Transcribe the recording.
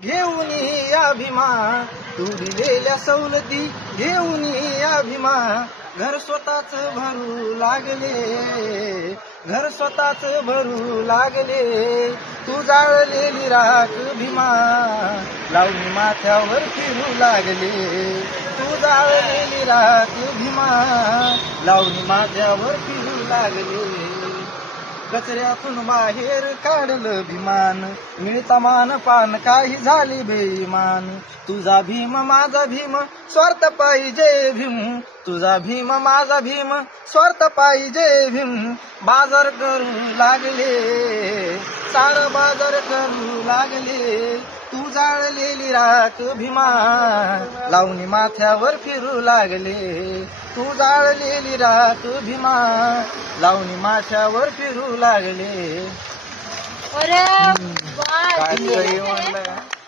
घेऊन अभिमान तू दिलेल्या सवलती घेऊन अभिमान घर स्वतःच भरू लागले घर स्वतःच भरू लागले तू जाळलेली राख भीमा लावणी माथ्यावर फिरू लागले तू जाळलेली राख भीमा लावणी माथ्यावर फिरू लागले कचऱ्यातून बाहेर काढलं भीमान मिळता मान पान काही झाली बेईमान तुझा भीम माझा भीम स्वार्थ पाहिजे भीम तुझा भीम माझा भीम स्वार्थ पाहिजे भीम बाजार करू लागले सार बाजार करू लागले तू जाळलेली राख भीमा लावणी माथ्यावर फिरू लागले तू जाळलेली राख भीमा लावणी माथ्यावर फिरू लागले अरे काय म्हणलं